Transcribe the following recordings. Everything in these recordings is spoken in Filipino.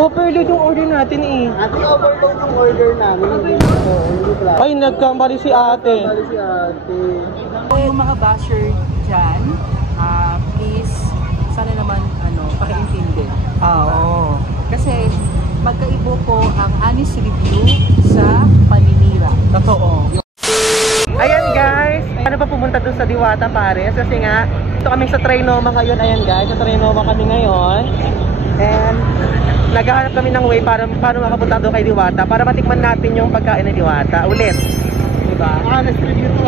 Overload yung order natin eh. Ate, overload yung order namin. Hindi pala. Ay, nagkamali si ate. Nagkamali si ate. Yung mga basher dyan, please, sana naman, pakiintindi. Oo. Kasi, magkaibo po ang honest review sa paninira. Totoo. Ayan guys, ano pa pumunta dun sa Diwata Pares? Kasi nga, ito kami sa Trinoma ngayon. Ayan guys, sa Trinoma kami ngayon. And naghahanap kami ng way para makapunta doon kay Diwata para matikman natin yung pagkain ng Diwata ulit. Diba? Honest review to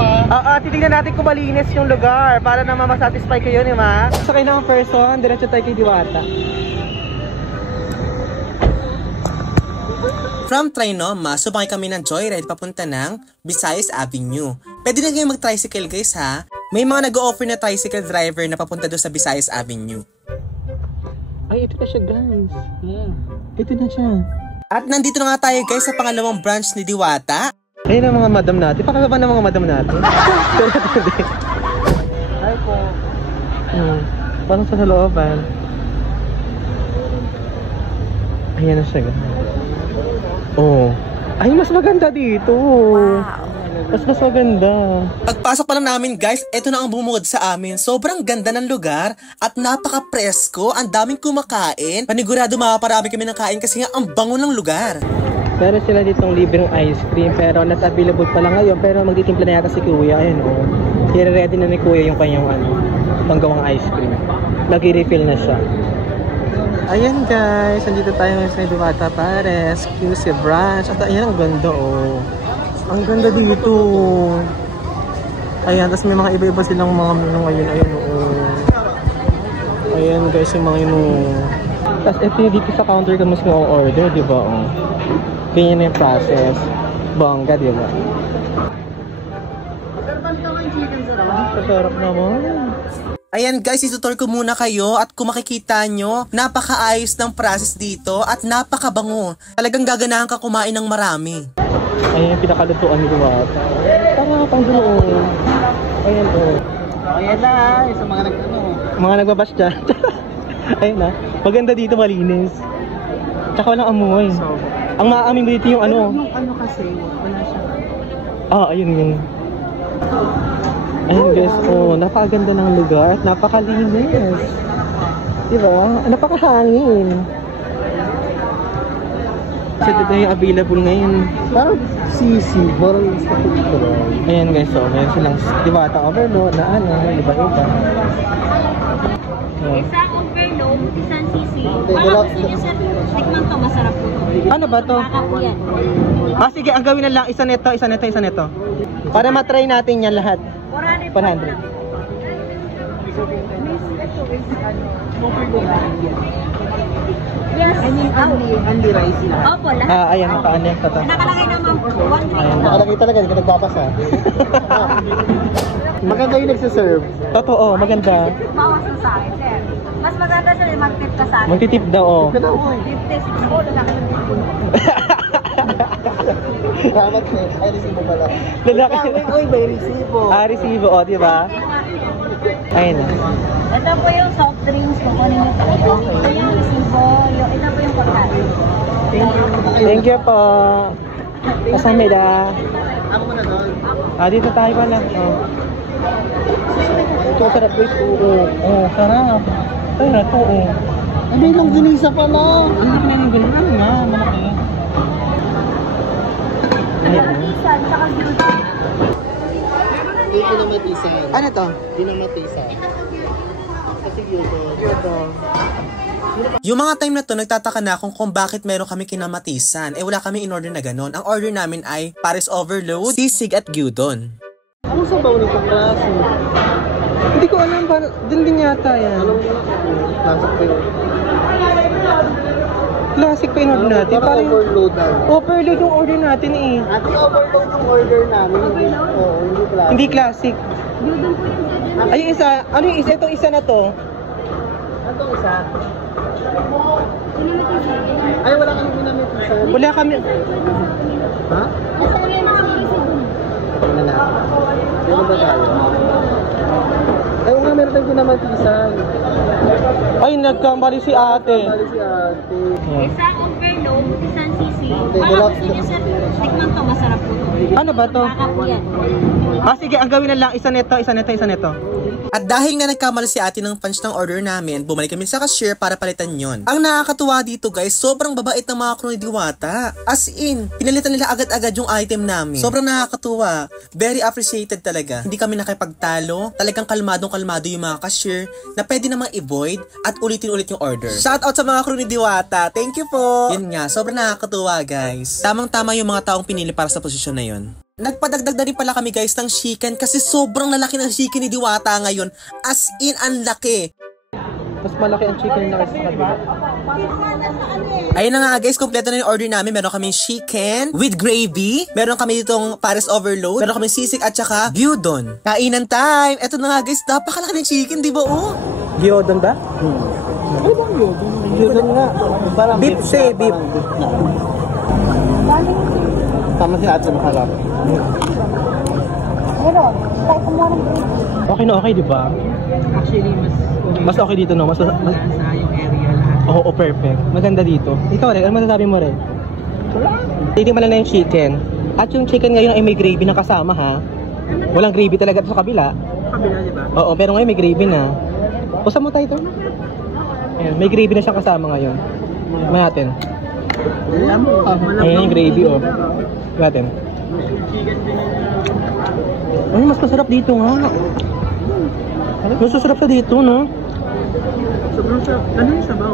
titignan natin kung malinis yung lugar para naman masatisfy kayo, di ba? Sakay ng person, diretso tayo kay Diwata. From Trinoma, sumakay kami ng joyride papunta ng Visayas Avenue. Pwede na kayong mag-tricycle guys ha. May mga nag-o-offer na tricycle driver na papunta doon sa Visayas Avenue. Ay, ito na siya guys. Ito na siya. At nandito na nga tayo guys sa pangalawang branch ni Diwata. Ayun ang mga madam natin. Pakababa ng mga madam natin. Hi po. Parang sa looban. Ayan na siya guys. Oh. Ay, mas maganda dito. Wow. Mas maganda. Pagpasok pa lang namin guys, eto na ang bumungod sa amin. Sobrang ganda ng lugar at napaka-presko. Ang daming kumakain. Panigurado makaparami kami ng kain kasi nga ang bango ng lugar. Meron sila ditong libreng ice cream pero not available pa lang ngayon. Pero magtitimpla na yata si Kuya. Ayun oh. I-ready na ni Kuya yung kanyang panggawang ice cream. Nag-refill na siya. Ayan guys, nandito tayo sa Diwata Pares, QC branch. At ayan, ang ganda oh. Ang ganda dito. Ayan, tapos may mga iba-iba silang mga menu ngayon. Ayan oh. Ayan guys, yung mga menu. Tapos ito yung dito sa counter ka mas order, di ba oh. Ganyan na yung process. Bongga, di ba? Masarap naman. Ayan guys, itutur ko muna kayo at kung makikita nyo, napakaayos ng process dito at napakabango. Talagang gaganahan ka kumain ng marami. Ayan yung pinakalutuan ni Diwata. Tara, pang dulo. Ayan o. Ayan na, sa mga mga nagbabash dyan. Ayan na. Maganda dito, malinis. Tsaka walang amoy. So, ang maaamin mo dito yung ano. Yung kasi, wala siya. Ayun yun. Ayun guys, napakaganda ng lugar at napakalinis. Diba? Napakahangin. Kasi dito yung available ngayon. Parang sisi, parang ito. Ayan guys, meron silang Diwata overload na iba-iba. Isang overload, isang sisi. Parang gusto nyo sir, tikman to, masarap po to. Ano ba to? Kakapuyan. Sige, ang gawin na lang, isa nito, isa nito, isa nito. Para matry natin yan lahat. 400. Yes. I mean, only rice na. Opo, lahat. Ayan, naka-connect na to. Nakalagay naman po, 1 Ayan, Nakalagay talaga, hindi ka nagpapasa. Maganda yung nagsiserve. Totoo, maganda. bawas na sa akin, sir. Mas maganda siya yung mag-tip ka sa akin. Magtitip daw, oh. Ito na ako eh. Tip test, ako lalaki ng tip. Salamat eh. Ay, resibo pala. Lalaki. Uy, may resibo. Resibo, diba? Ayun na. Ito po yung soft drinks, kukunin nyo po. Ito yung resibo, ito po yung pagkain. Thank you po. Kasamida. Ako muna doon. Dito tayo pala. Ito, sarap guys. Sarap. Ay, rato, Hindi lang ginisa pa na. Hindi na yung gano'n nga, malaki. Kalamisan, saka glutin. Hindi ko na matisan. Ano to? Hindi na matisan. Kasi gyuto. Yung mga time na to, nagtataka na akong kung bakit meron kami kinamatisan. Wala kami in order na ganun. Ang order namin ay Pares Overload, sisig at gyudon. Anong sabaw nito klase? Hindi ko alam, din yata yan. Anong klase pa yun? Classic pa in order natin. Parang overload na. Overload yung order natin eh. Ate, overload yung order namin. Hindi klase. Hindi classic. Ay, yung isa. Ano yung isa? Itong isa na to. Anong isa? Ay, wala kami pinamitisan. Wala kami. Ha? Ano na? Sino ba tayo? Ay, nga meron tayong pinamatisan. Ay, nagkamali si ate. Kali si ate. Isang umpisan sisi. Baka gusto niyo sir, tikman to, masarap po to. Ano ba to? Baka po yan. Sige, ang gawin na lang, isa nito, isa nito, isa nito. At dahil nga nagkamali si ate ng punch ng order namin, bumalik kami sa cashier para palitan yon. Ang nakakatuwa dito guys, sobrang babait ng mga crew ni Diwata. As in, pinalitan nila agad-agad yung item namin. Sobrang nakakatuwa. Very appreciated talaga. Hindi kami nakipagtalo. Talagang kalmadong-kalmado yung mga cashier na pwede namang i-void at ulitin-ulit yung order. Shoutout sa mga crew ni Diwata. Thank you po! Yun nga, sobrang nakakatuwa guys. Tamang-tama yung mga taong pinili para sa posisyon na yun. Nagpadagdag na rin pala kami guys ng chicken kasi sobrang lalaki ng chicken ni Diwata ngayon. As in, ang laki. Mas malaki ang chicken na kasi sa kabila. Ayun na nga guys, kompleto na yung order namin. Meron kami chicken with gravy. Meron kami ditong Paris overload. Meron kami sisig at saka gyudon. Kainan time! Eto na nga guys, napakalaki ng chicken, di ba oh? Gyudon ba? Ano ba yun? Gyudon nga. Parang Beef siya, beef. Tama si ate maharap. Okay na okay, di ba? Actually, Mas okay dito, no? Mas sa yung area lahat. Oo, perfect. Maganda dito. Ikaw rin, ano masasabi mo rin? Titingnan lang na yung chicken. At yung chicken ngayon ay may gravy na kasama, ha? Walang gravy talaga sa kabila. Kabila, di ba? Oo, pero ngayon may gravy na. Pusa mo tayo ito. Ayan, may gravy na siyang kasama ngayon. Tignan natin. Ayan yung gravy, oh. Tignan natin. Ay, mas masarap dito nga. Mas masarap sa dito, no? Sobrang sarap. Ano yung sabaw?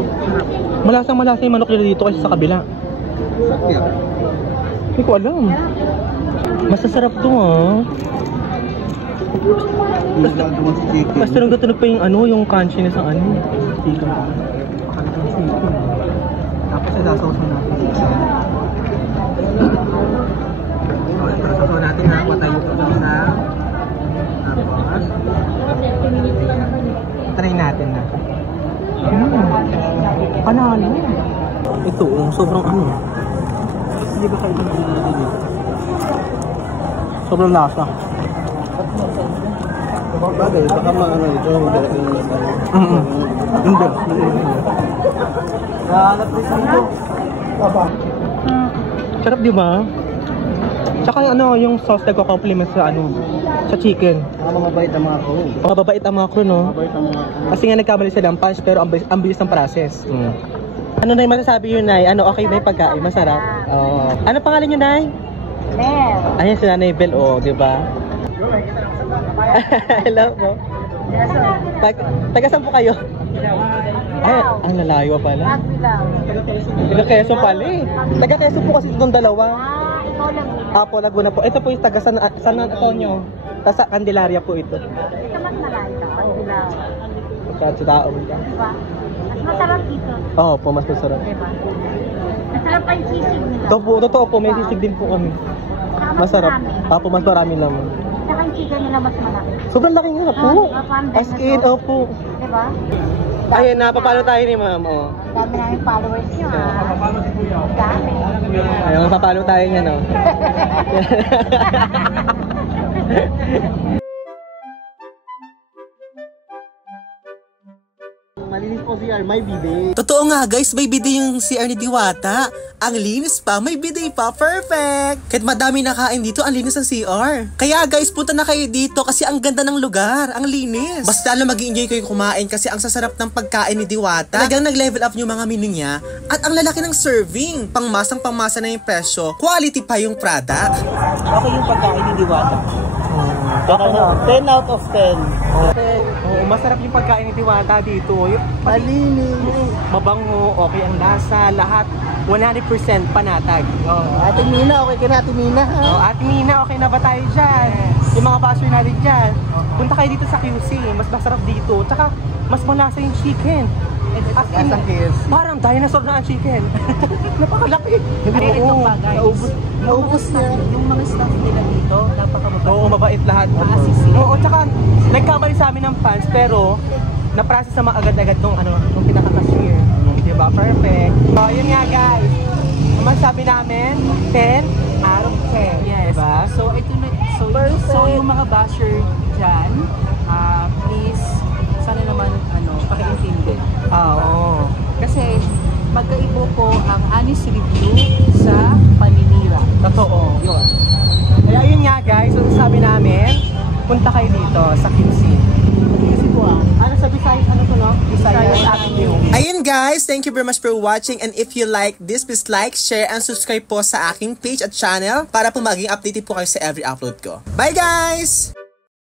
Malasang-malasa yung manok nila dito kasi sa kabila. Sakit. Hindi ko alam. Masasarap to, ah. Mas tunog-tunog pa yung ano, yung crunchiness ng ano. Chicken. Tapos isasaw natin. Isasaw natin na patay yung isa. Tapos Try natin na. Panalo. Ito, sobrang ano. hindi ba kayo natin dito? Sobrang lasa. Bagay, baka maano ito yung dalagang Hindi. nahanap rin dito. Papa. Sarap, di ba? Tsaka yung ano, yung sauce nagko-complement sa ano, sa chicken. Mga mabait ang mga crew. Mababait ang mga crew, no? Mabait ang mga crew. Kasi nga nagkamali sila ng punch pero ang bilis ng process. Ano na yung masasabi yun, Nay? Ano, okay ba yung pagkain? Masarap? Oo. Ano pangalan yun, Nay? Bel. Ayan si Nanay Bel, oh, di ba? Hello po. Taga saan po kayo? Ay, ang lalayo pala. Magbilang. Taga Quezon pala eh. Taga Quezon po kasi itong dalawa. Ikaw lang. Apo, Laguna po. Ito po yung taga San Antonio. Sa Candelaria po ito. Ito mas malayo. Magbilang. Sa tao. Diba? Mas masarap dito. Oo po, mas masarap. Diba? Masarap pa yung sisig nila. Totoo po, may sisig din po kami. Saka mas Masarap. marami. Apo, mas marami naman. Saka yung chicken nila mas malaki. Sobrang laki nga po. diba? Parang As in, dinosaur. opo. Diba? Ayun, napapalo tayo ni ma'am, oh. Dami namin followers nyo, ha? Dami. Ayun, napapalo tayo niya, no? Malinis po CR, may bidet. Totoo nga guys, may bidet yung CR ni Diwata. Ang linis pa, may bidet pa, perfect! Kahit madami nakain dito, ang linis ng CR. Kaya guys, punta na kayo dito kasi ang ganda ng lugar, ang linis. Basta lalo mag-i-enjoy kayo kumain kasi ang sasarap ng pagkain ni Diwata. Talagang nag-level up yung mga menu niya at ang lalaki ng serving. Pangmasang-pangmasa na yung presyo, quality pa yung product. Okay yung pagkain ni Diwata. Okay na, 10 out of 10. Oo, masarap yung pagkain ni Diwata dito. Malinis. Mabango, okay ang lasa, lahat 100% panatag. Ate Mina, okay ka na Ate Mina ha? Oh, Ate Mina, okay na ba tayo dyan? Yung mga basher natin dyan. Punta kayo dito sa QC, mas masarap dito. Tsaka, mas malasa yung chicken. As in, parang dinosaur na ang chicken. Napakalaki. Ito pa, guys. Naubos niya. Yung mga staff nila dito, napakababait. Oo, mabait lahat. Ma-assist. Oo, tsaka, nagkamali sa amin ng fans, pero, na-process naman agad-agad nung pinaka-cashier. Diba? Perfect. So, yun nga guys. Naman sabi namin, 10 out of 10. Yes. Diba? So, ito na, so yung mga basher dyan, please, sana naman, pakiintindi. Oo. Kasi, magkaiba po ang honest review sa paninira. Totoo, yun. Kaya yun nga guys, so sabi namin, punta kayo dito sa Quincy. Quincy po ano sa Visayas, ano to no? Visayas Avenue. Ayun guys, thank you very much for watching, and if you like this, please like, share, and subscribe po sa aking page at channel para po maging updated po kayo sa every upload ko. Bye guys!